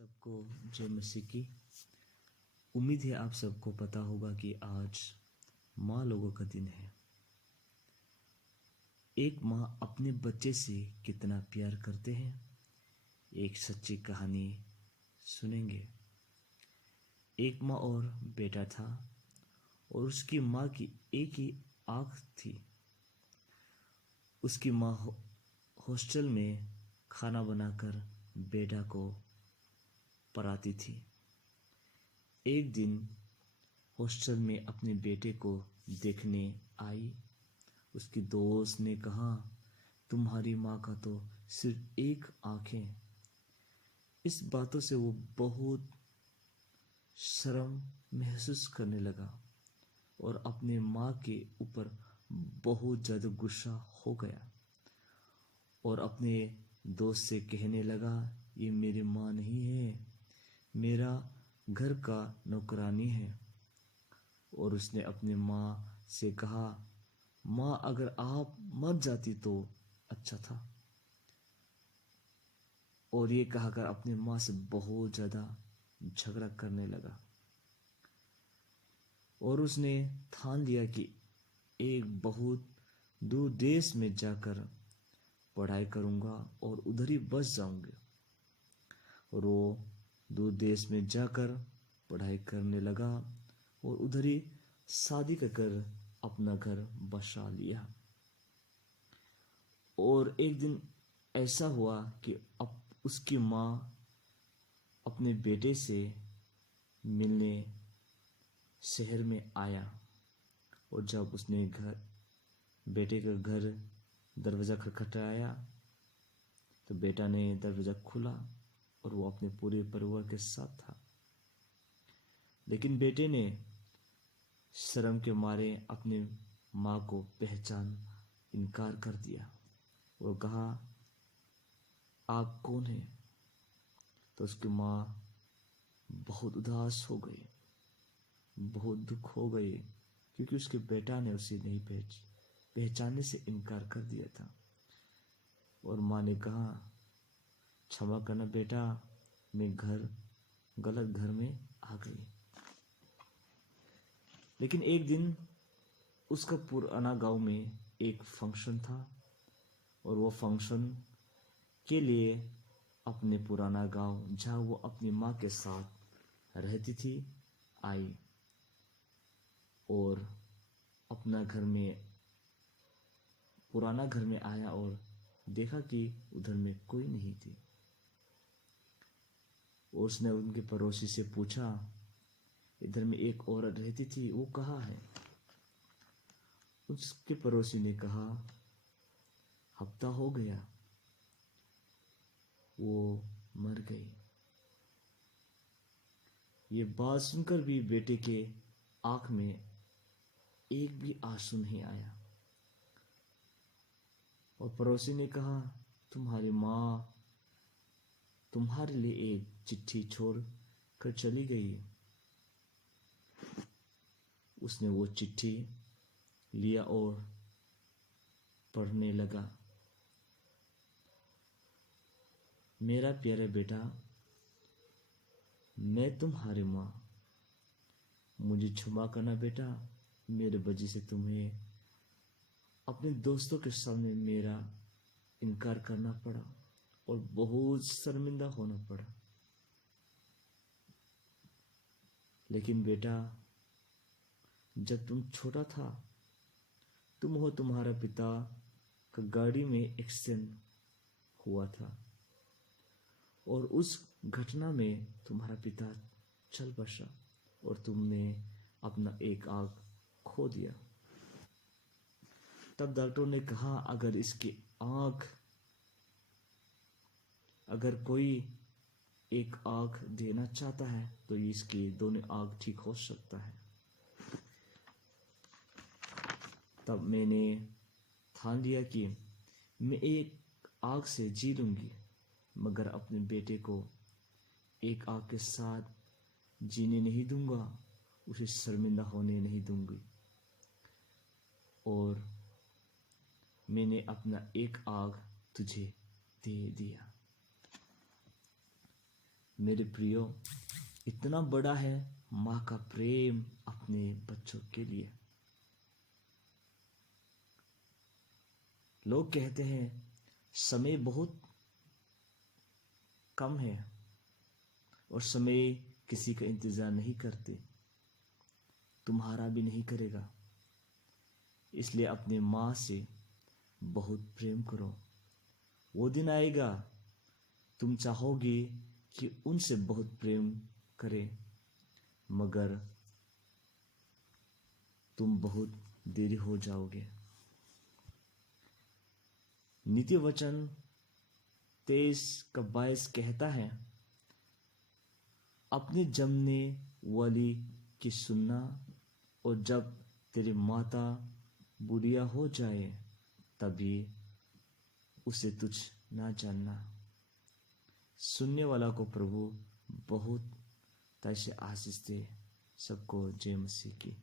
सबको जय मसीह की। उम्मीद है आप सबको पता होगा कि आज माँ लोगों का दिन है। एक माँ अपने बच्चे से कितना प्यार करते हैं, एक सच्ची कहानी सुनेंगे। एक माँ और बेटा था और उसकी माँ की एक ही आँख थी। उसकी माँ हॉस्टल में खाना बनाकर बेटा को पढ़ाती थी। एक दिन हॉस्टल में अपने बेटे को देखने आई। उसकी दोस्त ने कहा, तुम्हारी माँ का तो सिर्फ एक आँख है। इस बातों से वो बहुत शर्म महसूस करने लगा और अपने माँ के ऊपर बहुत ज़्यादा गुस्सा हो गया और अपने दोस्त से कहने लगा, ये मेरी माँ नहीं है, मेरा घर का नौकरानी है। और उसने अपनी माँ से कहा, माँ अगर आप मर जाती तो अच्छा था। और ये कहकर अपनी माँ से बहुत ज़्यादा झगड़ा करने लगा और उसने ठान लिया कि एक बहुत दूर देश में जाकर पढ़ाई करूँगा और उधर ही बस जाऊँगा। और वो दूर देश में जाकर पढ़ाई करने लगा और उधर ही शादी कर अपना घर बसा लिया। और एक दिन ऐसा हुआ कि अब उसकी माँ अपने बेटे से मिलने शहर में आया और जब उसने बेटे का घर दरवाज़ा खटखटाया तो बेटा ने दरवाज़ा खोला और वो अपने पूरे परिवार के साथ था। लेकिन बेटे ने शर्म के मारे अपने माँ को पहचान इनकार कर दिया। वो कहा, आप कौन हैं? तो उसकी माँ बहुत उदास हो गई, बहुत दुख हो गई, क्योंकि उसके बेटा ने उसे नहीं पहचानने से इनकार कर दिया था। और माँ ने कहा, क्षमा करना बेटा, मैं गलत घर में आ गई। लेकिन एक दिन उसका पुराना गांव में एक फंक्शन था और वो फंक्शन के लिए अपने पुराना गांव जहाँ वो अपनी माँ के साथ रहती थी आई और अपना पुराना घर में आया और देखा कि उधर में कोई नहीं थी। और उसने उनके पड़ोसी से पूछा, इधर में एक औरत रहती थी, वो कहाँ है? उसके पड़ोसी ने कहा, हफ्ता हो गया, वो मर गई। ये बात सुनकर भी बेटे के आंख में एक भी आंसू नहीं आया। और पड़ोसी ने कहा, तुम्हारी माँ तुम्हारे लिए एक चिट्ठी छोड़ कर चली गई। उसने वो चिट्ठी लिया और पढ़ने लगा, मेरा प्यारा बेटा, मैं तुम्हारी माँ, मुझे क्षमा करना बेटा, मेरे वजह से तुम्हें अपने दोस्तों के सामने मेरा इनकार करना पड़ा और बहुत शर्मिंदा होना पड़ा। लेकिन बेटा, जब तुम छोटा था, तुम हो तुम्हारा पिता का गाड़ी में एक्सीडेंट हुआ था और उस घटना में तुम्हारा पिता चल बसा और तुमने अपना एक आँख खो दिया। तब डॉक्टर ने कहा, अगर कोई एक आँख देना चाहता है तो इसकी दोनों आँख ठीक हो सकता है। तब मैंने ठान लिया कि मैं एक आँख से जी लूँगी, मगर अपने बेटे को एक आँख के साथ जीने नहीं दूंगा, उसे शर्मिंदा होने नहीं दूंगी। और मैंने अपना एक आँख तुझे दे दिया। मेरे प्रियो, इतना बड़ा है माँ का प्रेम अपने बच्चों के लिए। लोग कहते हैं समय बहुत कम है और समय किसी का इंतजार नहीं करते, तुम्हारा भी नहीं करेगा। इसलिए अपने माँ से बहुत प्रेम करो। वो दिन आएगा तुम चाहोगे कि उनसे बहुत प्रेम करे, मगर तुम बहुत देरी हो जाओगे। नीति वचन 23:22 कहता है, अपने जमने वाली की सुनना, और जब तेरी माता बुढ़िया हो जाए तभी उसे तुझ ना जानना। सुनने वाला को प्रभु बहुत तरह से आशीष दे। सबको जय मसीह की।